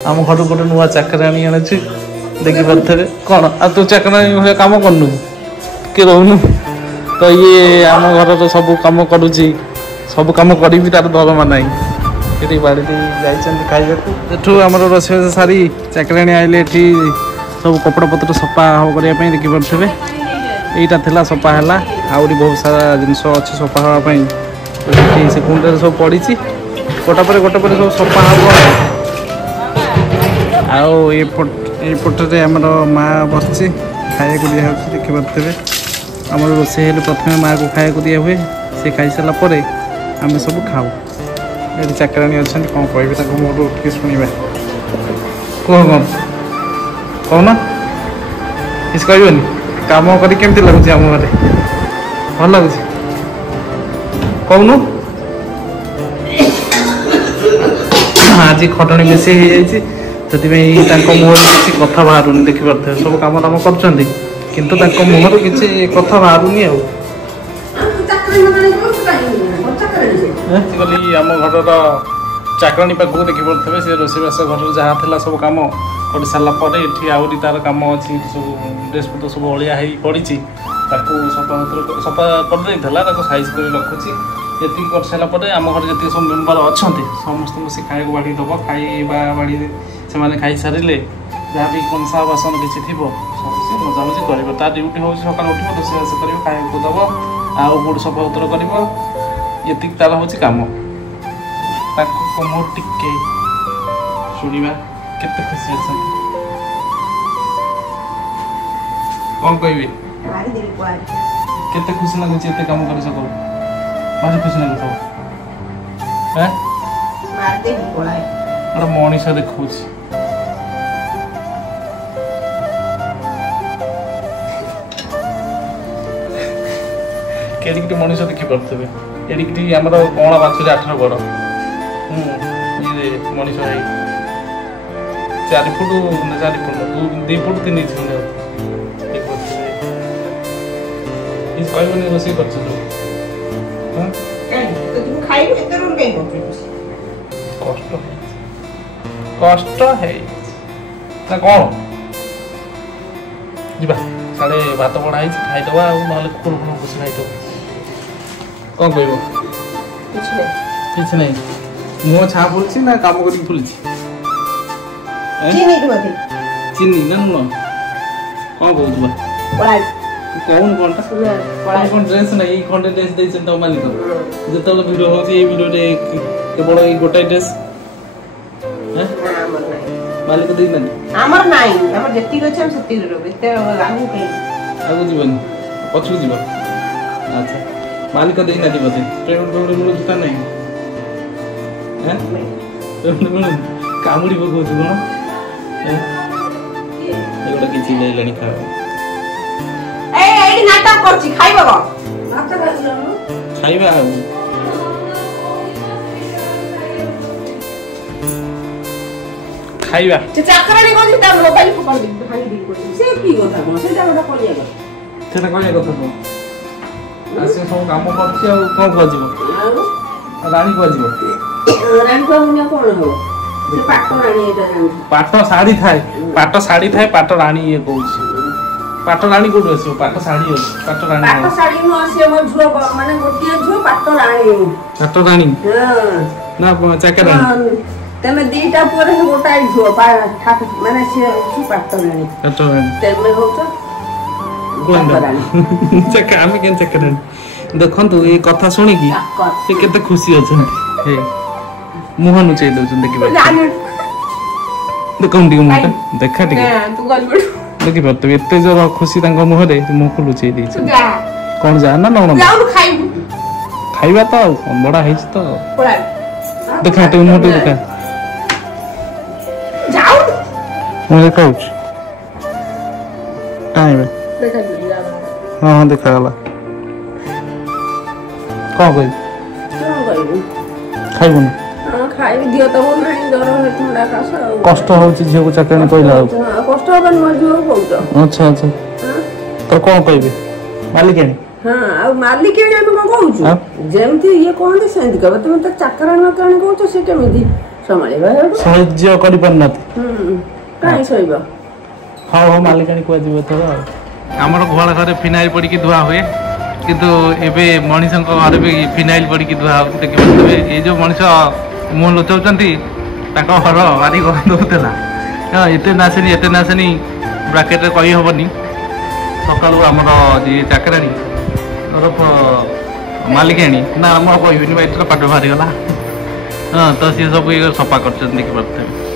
आम घर गोटे नुआ चाकराणी आनी देखी पारे कौन आ तू चाकराणी भाई कम करनु कि रोनु तो ये आम घर तो सब कम करुच्ची सब कम करी तार दरमा ना ये बाड़ी खाइबू आम रोषे सारी चाकराणी आइले सब कपड़ा पत्र सफा करने देखी पारे यहीटा था सफा है आहरी बहुत सारा जिनस अच्छी सफा हाँपाई से कुंडे सब पड़ी गोटा पर गोटे पर सब सफा हम आउटे आमर माँ बस खाया दिया देखी पारे आम रोसे प्रथम माँ को खाया दिया हुए सी खाई सारापर आम सब खाऊ ये चाकराणी अच्छा कौन कह मोर उठिक शुणा कह कौन कहना किस कहनी काम करमती लगुच आम घर भल लगुच कौन आज खटणी बेसी हो मुहर किसी कथा बाहर देखी पारे सब कम दाम कर मुहर किसी कथा बाहर आम घर चाकराणी पाक देखी पारे से रोषेबास घर जहाँ था सब कम कर सारापर ये आहरी तार कम अच्छी सब ड्रेस पत्र सब अलिया पड़ी सफा कर साइज कर रखुची ये कर सारापर आम घर जी सब मेम्बर अच्छा समस्त से खाया बाड़ी दब खाଇବା बाड़ी से खाई सारे जहाँ भी कंसा बासन किसी थी सब से मजामजी कर तार ड्यूटी हूँ सकाल उठ रोषेबास कर खाया दब आउट सफा सुतर कर ये तार हूँ कम मोर टिके शुणा केते खुशी अच्छा कौन कह केते खुशी लगुच ये कम कर सक भारी खुशी लगुथ मनीष देखा केड़िकटी मनीष देखी पारे एडिकटी आम कौन बाछुरी 8 बड़ ये मनीष भाई 4 फुट 2 फुट 3 इंच कहनी रोषे कर कष्ट है ना कौन जी साढ़े भात बढ़ाई खाईदबा ना खुड़ खुड़ खुशी खाईदब कौन कह किछ नहीं मुह छा फुलची ना काम कर फुलची चीनी ना नुण कौन कहूँ कौन कौन ड्रेस ना ये खंडे ड्रेस देछन तो मालिक जत वीडियो होची ये वीडियो रे केवल ये गोटा ड्रेस मालिक दे ना हमर नाही हमर जत्ती गछ हम सत्ती रो एते आगु के आगु जीवन पछु जीवन अच्छा मालिक दे ना जीवन पेमेंट पेमेंट मिलु था नहीं हैं पेमेंट मिलु कामुडी बको जीवन एगोटा किछि ले लेनी खा ए नाटक करछि खाइबो नाटक करछि खाइबा खाइबा से चाकराणी कोन ता मोबाइल पकड़ दे भाई दी को से की কথা कोन सेटा गोटा कलिया कर सेटा कलिया কথা को आसे सब काम करछि आ कोन बजिबो रानी को बजिबो रानी को मुनिया कोन हो से पाट रानी एटा रानी पाट साड़ी थाए पाट रानी ये कहूछि पाट रानी कोड आसी पाट साड़ी अछि पाट साड़ी नो आसी हमर झुआ माने गोटिया झुआ पाट रानी हां ना चाकराणी तमे दीटा पर गोटाई झुआ ठाक माने से पाट रानी तमे हो तो कोन चका हम केन चाकराणी देखंतु ए कथा सुनि की से केते खुशी अछन हे मुह नुचै दउछन देखि देखम दी मुटा देखा टिके तू गल बड़ देखि पारे एते जोर खुशी तांको मुहरे मुह को लुचै दै छ कोन जाना न न जाऊ खाइबू खाइबा तो बड़ा है तो देखा तो मोटो देखा जाऊ मैं कहूछ आइबे देखा दिया हां देखा गला कौन कहू खाइबू ना खाई दियो तो नहीं डर है ठंडा कासा कष्ट होची झियो को चाकराणी कहला हां कष्ट होबन मजो कहू अच्छा अच्छा तो कौन कहबे मालिकाणी हां आ मालिकाणी हम कहू जेमती ये कहते सेंती कहबे तुम तो चाकराणी न कहू से केमिति ସହ୍ୟ କରିପାରୁନାହାନ୍ତି। କାହିଁ ଶୋଇବ। ହଉ ହଉ ମାଲିକାଣୀ କୁହାଯିବ ଏଥର ଆଉ। ଆମର ଗୁହାଳ ଘରେ ଫିନାଇଲ ପଡ଼ିକି ଧୁଆ ହୁଏ, କିନ୍ତୁ ଏବେ ମଣିଷଙ୍କ ଘରେ ବି ଫିନାଇଲ ପଡ଼ିକି ଧୁଆ ହେଉଛି। ଦେଖିପାରୁଥିବେ ଏଇ ଯେଉଁ ମଣିଷ ମୁହଁ ଲୁଚାଉଛନ୍ତି ତାଙ୍କ ଘର ଭାରି ଗନ୍ଧ ହେଉଥିଲା। ଏତେ ନାସେନି ବ୍ରାକେଟରେ କହିହେବନି। ସକାଳୁ ଆମର ଯିଏ ଚାକରାଣୀ ଓରଫ ମାଲିକାଣୀ ନା ଆମ କହିବିନି ବାଇଟର ପାଠ ବାହାରିଗଲା। ତ ସିଏ ସବୁ ସଫା କରୁଛନ୍ତି ଦେଖିପାରୁଥିବେ।